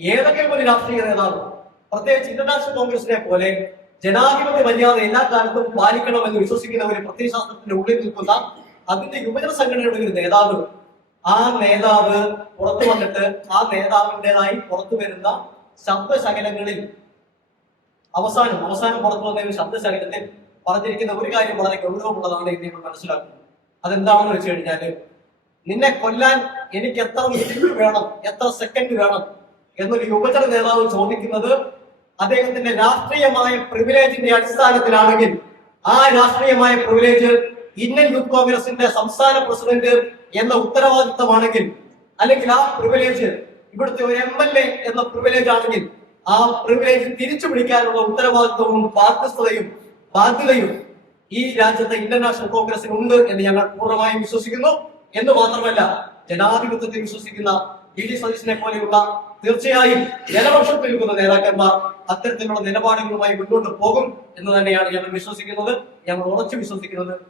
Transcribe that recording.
ഏതെങ്കിലും ഒരു രാഷ്ട്രീയ നേതാവ്, പ്രത്യേകിച്ച് ഇന്റർനാഷണൽ കോൺഗ്രസിനെ പോലെ ജനാധിപത്യ മര്യാദ എല്ലാ കാലത്തും പാലിക്കണമെന്ന് വിശ്വസിക്കുന്ന ഒരു പ്രത്യയശാസ്ത്രത്തിന്റെ ഉള്ളിൽ നിൽക്കുന്ന അതിന്റെ യുവജന സംഘടനയുടെ ഒരു നേതാവ്, ആ നേതാവ് പുറത്തു വന്നിട്ട് ആ നേതാവിൻ്റെതായി പുറത്തു വരുന്ന ശബ്ദശകലങ്ങളിൽ അവസാനം പുറത്തു വന്ന ശബ്ദശകലത്തിൽ പറഞ്ഞിരിക്കുന്ന ഒരു കാര്യം വളരെ ഗൗരവമുള്ളതാണ് എന്ന് നമ്മൾ മനസ്സിലാക്കുന്നു. അതെന്താണെന്ന് വെച്ച് കഴിഞ്ഞാല്, നിന്നെ കൊല്ലാൻ എനിക്ക് എത്ര മിനിറ്റ് വേണം, എത്ര സെക്കൻഡ് വേണം എന്നൊരു യുവജന നേതാവ് ചോദിക്കുന്നത് അദ്ദേഹത്തിന്റെ രാഷ്ട്രീയമായ പ്രിവിലേജിന്റെ അടിസ്ഥാനത്തിലാണെങ്കിൽ, ആ രാഷ്ട്രീയമായ പ്രിവിലേജ് ഇന്ത്യൻ യൂത്ത് കോൺഗ്രസിന്റെ സംസ്ഥാന പ്രസിഡന്റ് എന്ന ഉത്തരവാദിത്തമാണെങ്കിൽ, അല്ലെങ്കിൽ ആ പ്രിവിലേജ് ഇവിടുത്തെ ഒരു MLA എന്ന പ്രിവിലേജ് ആണെങ്കിൽ, ആ പ്രിവിലേജ് തിരിച്ചു പിടിക്കാനുള്ള ഉത്തരവാദിത്വവും ബാധ്യതയും ഈ രാജ്യത്തെ ഇന്റർനാഷണൽ കോൺഗ്രസിന് ഉണ്ട് എന്ന് ഞങ്ങൾ പൂർണ്ണമായും വിശ്വസിക്കുന്നു. എന്ന് മാത്രമല്ല, ജനാധിപത്യത്തിൽ വിശ്വസിക്കുന്ന VD സതീശനെ പോലെയുള്ള തീർച്ചയായും ജനപക്ഷത്തിൽ നിൽക്കുന്ന നേതാക്കന്മാർ അത്തരത്തിലുള്ള നിലപാടുകളുമായി മുന്നോട്ട് പോകും എന്ന് തന്നെയാണ് ഞങ്ങൾ വിശ്വസിക്കുന്നത്, ഞങ്ങൾ ഉറച്ചു വിശ്വസിക്കുന്നത്.